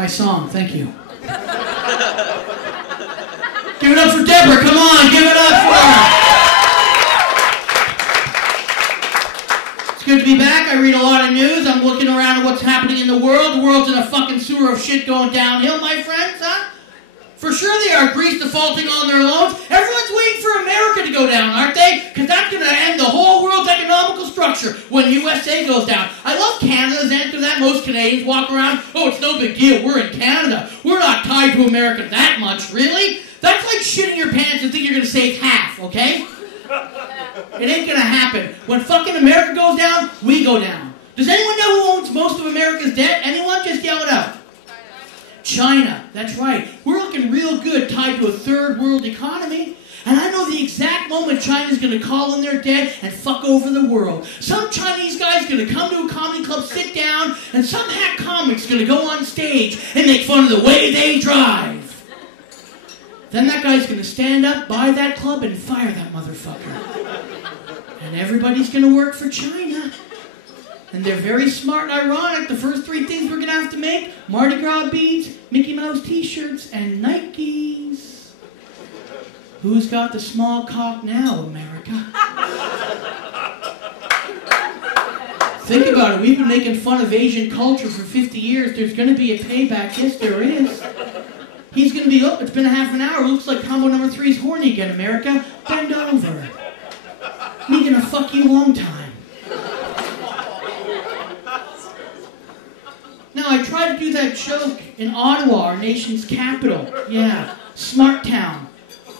my song. Thank you. Give it up for Deborah. Come on, give it up for her. It's good to be back. I read a lot of news. I'm looking around at what's happening in the world. The world's in a fucking sewer of shit going downhill, my friends, huh? For sure they are. Greece defaulting on their loans. Everyone's waiting for America to go down, aren't they? Because that's going to end the whole world's economical structure when USA goes down. I love Canada's answer to that. Most Canadians walk around, oh, it's no big deal. We're in Canada. We're not tied to America that much. Really? That's like shitting your pants and think you're going to save half, okay? It ain't going to happen. When fucking America goes down, we go down. Does anyone know who owns most of America's debt? Anyone? Just yell it out. China, that's right. We're looking real good tied to a third world economy. And I know the exact moment China's going to call in their debt and fuck over the world. Some Chinese guy's going to come to a comedy club, sit down, and some hack comic's going to go on stage and make fun of the way they drive. Then that guy's going to stand up, buy that club, and fire that motherfucker. And everybody's going to work for China. And they're very smart and ironic. The first three things we're going to have to make: Mardi Gras beads, Mickey Mouse t-shirts, and Nikes. Who's got the small cock now, America? Think about it. We've been making fun of Asian culture for 50 years. There's going to be a payback. Yes, there is. He's going to be, oh, it's been a half an hour. Looks like combo number 3's horny again, America. Bend over. Me going to fuck you long time. Now, I tried to do that joke in Ottawa, our nation's capital. Yeah, smart town.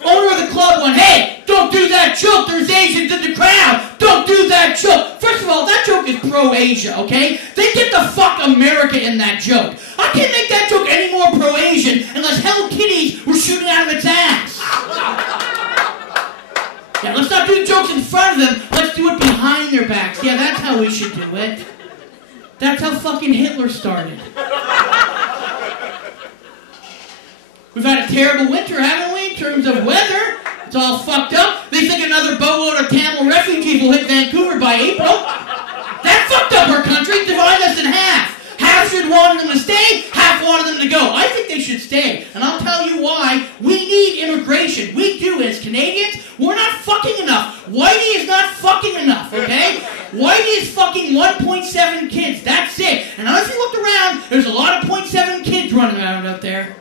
Owner of the club went, hey, don't do that joke. There's Asians in the crowd. Don't do that joke. First of all, that joke is pro-Asia, okay? They get the fuck America in that joke. I can't make that joke any more pro-Asian unless Hello Kitties were shooting out of its ass. Yeah, let's not do jokes in front of them. Let's do it behind their backs. Yeah, that's how we should do it. That's how fucking Hitler started. We've had a terrible winter, haven't we, in terms of weather? It's all fucked up. They think another boatload of Tamil refugees will hit Vancouver by April. That fucked up our country. Divide us in half. Half should want them to stay, half wanted them to go. I think they should stay. And I'll tell you why. We need immigration. We do as Canadians. We're not fucking enough. Whitey is not fucking enough, okay? Whitey is fucking 1.7 kids. That's it. And if you looked around, there's a lot of 0.7 kids running around out there.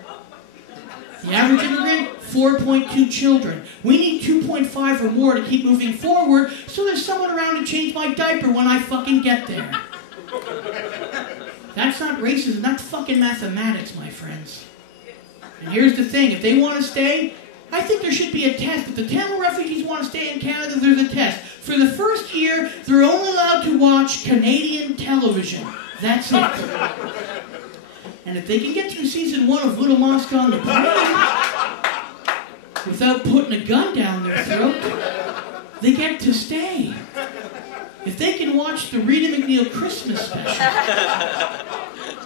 The average immigrant, 4.2 children. We need 2.5 or more to keep moving forward, so there's someone around to change my diaper when I fucking get there. That's not racism, that's fucking mathematics, my friends. And here's the thing, if they want to stay, I think there should be a test. If the Tamil refugees want to stay in Canada, there's a test. For the first year, they're only allowed to watch Canadian television. That's it. And if they can get through season 1 of Little Mosque on the Prairie without putting a gun down their throat, they get to stay. If they can watch the Rita McNeil Christmas special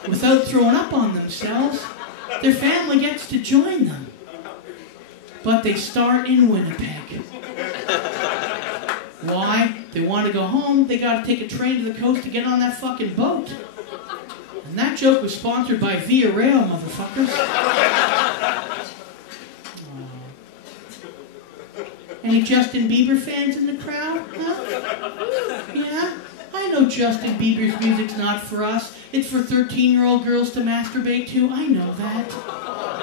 without throwing up on themselves, their family gets to join them. But they start in Winnipeg. Why? They want to go home, they got to take a train to the coast to get on that fucking boat. And that joke was sponsored by Via Rail, motherfuckers. Any Justin Bieber fans in the crowd? Huh? Yeah? I know Justin Bieber's music's not for us. It's for 13-year-old girls to masturbate to. I know that.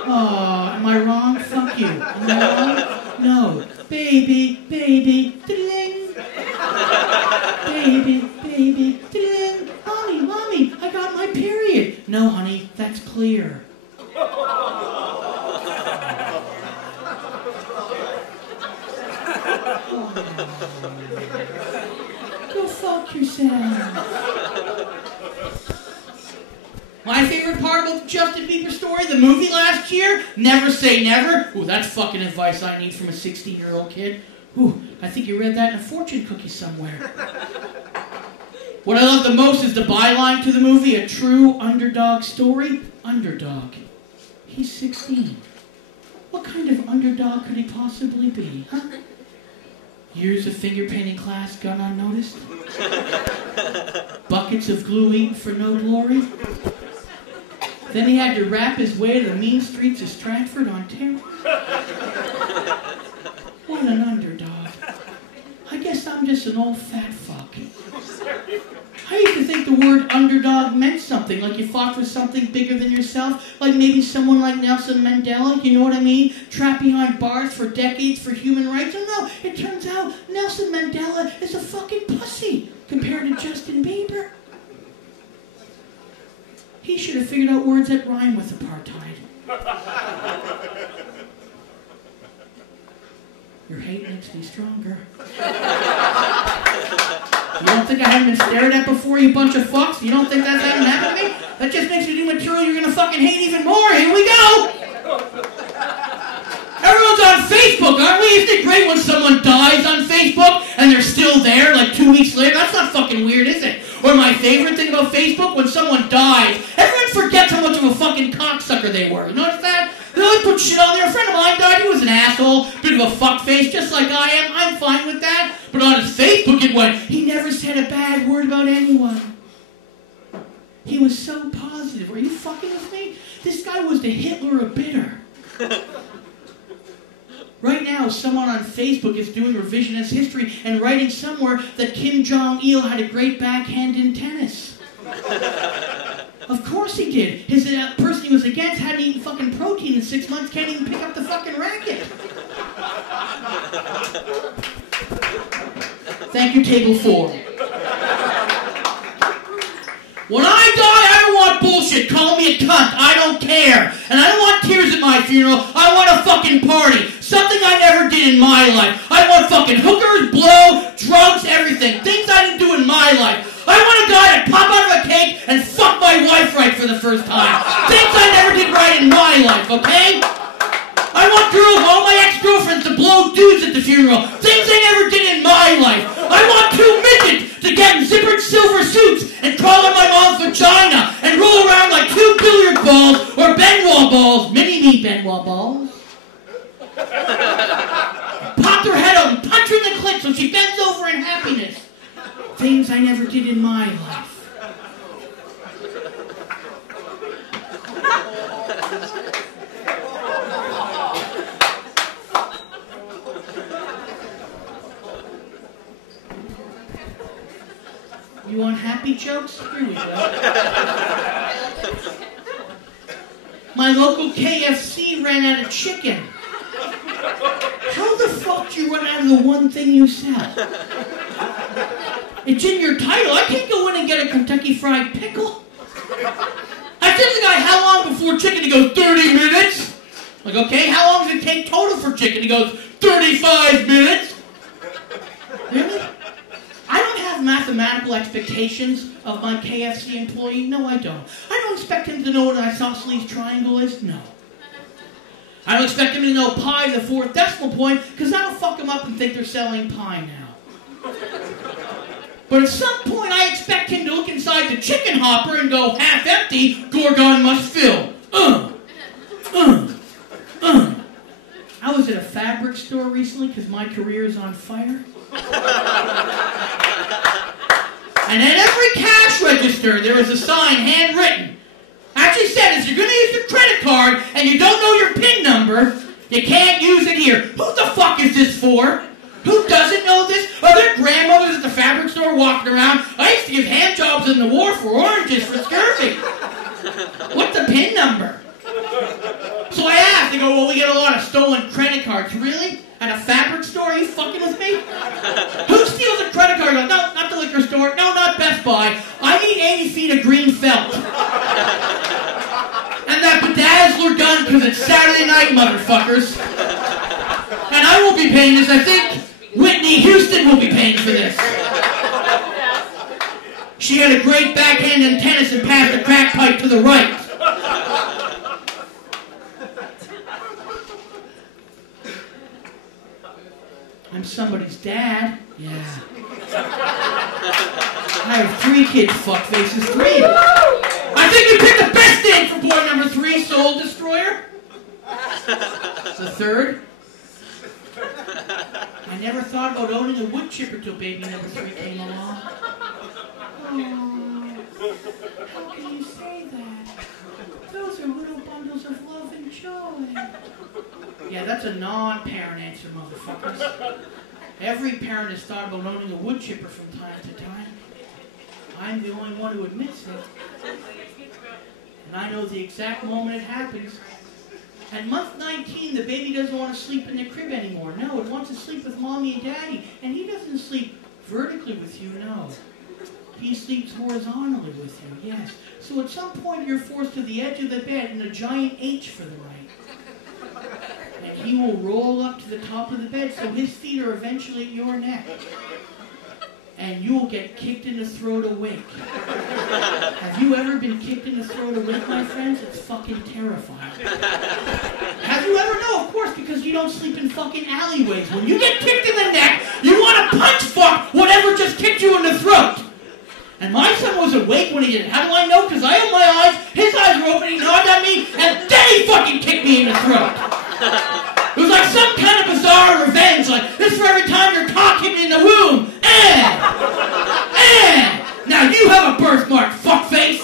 Oh, am I wrong? Fuck you. Am I wrong? No. Baby, baby, ding. Baby, baby, ding. Mommy, mommy, I got my period. No, honey, that's clear. Go fuck yourself. My favorite part about the Justin Bieber story, the movie last year, Never Say Never. Ooh, that's fucking advice I need from a 16-year-old kid. Ooh, I think you read that in a fortune cookie somewhere. What I love the most is the byline to the movie, a true underdog story. Underdog. He's 16. What kind of underdog could he possibly be, huh? Years of finger painting class gone unnoticed? Buckets of glue eaten for no glory? Then he had to rap his way to the mean streets of Stratford, Ontario. What an underdog. I guess I'm just an old fat fuck. I used to think the word underdog meant something, like you fought for something bigger than yourself, like maybe someone like Nelson Mandela, you know what I mean? Trapped behind bars for decades for human rights. Oh no, it turns out Nelson Mandela is a fucking pussy compared to Justin Bieber. He should have figured out words that rhyme with apartheid. Your hate makes me stronger. You don't think I haven't been stared at before, you bunch of fucks? You don't think that hasn't happened to me? That just makes me do material you're gonna fucking hate even more. Here we go! Everyone's on Facebook, aren't we? Isn't it great when someone dies on Facebook and they're still there like 2 weeks later? That's not fucking weird, is it? Or my favorite thing about Facebook, when someone dies, everyone forgets how much of a fucking cocksucker they were. You notice that? They always put shit on there. A friend of mine died, he was an asshole, bit of a fuckface, just like I am. I'm fine with that. But on his Facebook it went, he never said a bad word about anyone. He was so positive. Are you fucking with me? This guy was the Hitler of bitter. Right now, someone on Facebook is doing revisionist history and writing somewhere that Kim Jong-il had a great backhand in tennis. Of course he did. His person he was against hadn't eaten fucking protein in 6 months, can't even pick up the fucking racket. Thank you, table 4. When I die, I don't want bullshit. Call me a cunt. I don't care. And I don't want tears at my funeral. I want a fucking party. Something I never did in my life. I want fucking hookers, blow, drugs, everything. Things I didn't do in my life. I want a guy to pop out of a cake and fuck my wife right for the first time. Things I never did right in my life, okay? I want girls, all my ex-girlfriends to blow dudes at the funeral. Things they never did in my life. I want 2 midgets to get in zippered silver suits and crawl in my mom's vagina and roll around like 2 billiard balls or Benoit balls. Mini-me Benoit balls. Pop her head out and punch her in the clit so she bends over in happiness. Things I never did in my life. You want happy jokes? Here we go. My local KFC ran out of chicken. How the fuck do you run out of the one thing you sell? It's in your title. I can't go in and get a Kentucky Fried Pickle. I said to the guy, how long before chicken? He goes, 30 minutes. I'm like, okay, how long does it take total for chicken? He goes, 35 minutes. Really? I don't have mathematical expectations of my KFC employee. No, I don't. I don't expect him to know what an isosceles triangle is. No. I don't expect him to know pi to the 4th decimal point, because that'll fuck him up and think they're selling pie now. But at some point, I expect him to look inside the chicken hopper and go, half empty, Gorgon must fill. I was at a fabric store recently because my career is on fire. And at every cash register, there was a sign handwritten. Actually said, if you're going to use your credit card and you don't know your PIN number, you can't use it here. Who the fuck is this for? Who doesn't know this? Are there grandmothers at the fabric store walking around? I used to give hand jobs in the war for oranges for scurvy. What's the PIN number? So I asked, they go, well, we get a lot of stolen credit cards. Really? At a fabric store? Are you fucking with me? Who steals a credit card? No, not the liquor store. No, not Best Buy. I need 80 feet of green felt. And that bedazzler gun because it's Saturday night, motherfuckers. And I won't be paying this. I think Whitney Houston will be paying for this. She had a great backhand in tennis and passed the crack pipe to the right. I'm somebody's dad. Yeah. I have 3 kids, fuckfaces. 3. I think you picked the best name for boy number 3, Soul Destroyer. The 3rd. I never thought about owning a wood chipper till baby number 3 came along. Oh, how can you say that? Those showers of love and joy. Yeah, that's a non-parent answer, motherfuckers. Every parent has thought about owning a wood chipper from time to time. I'm the only one who admits it. And I know the exact moment it happens. At month 19, the baby doesn't want to sleep in the crib anymore. No, it wants to sleep with mommy and daddy. And he doesn't sleep vertically with you, no. He sleeps horizontally with you, yes. So at some point, you're forced to the edge of the bed in a giant H for the night. And he will roll up to the top of the bed so his feet are eventually at your neck. And you will get kicked in the throat awake. Have you ever been kicked in the throat awake, my friends? It's fucking terrifying. Have you ever? No, of course, because you don't sleep in fucking alleyways. When you get kicked in the neck, you want to punch fuck whatever just kicked you in the throat. And my son was awake when he did it. How do I know? Because I opened my eyes, his eyes were open, he nodded at me, and then he fucking kicked me in the throat. It was like some kind of bizarre revenge, like, this for every time your cock hit me in the womb. Now you have a birthmark, fuckface.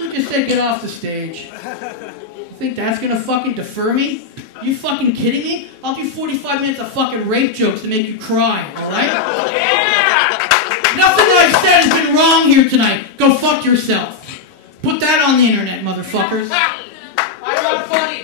You just said get off the stage. You think that's gonna fucking defer me? You fucking kidding me? I'll do 45 minutes of fucking rape jokes to make you cry, alright? Yeah! Nothing that I've said has been wrong here tonight. Go fuck yourself. Put that on the internet, motherfuckers. I'm not funny.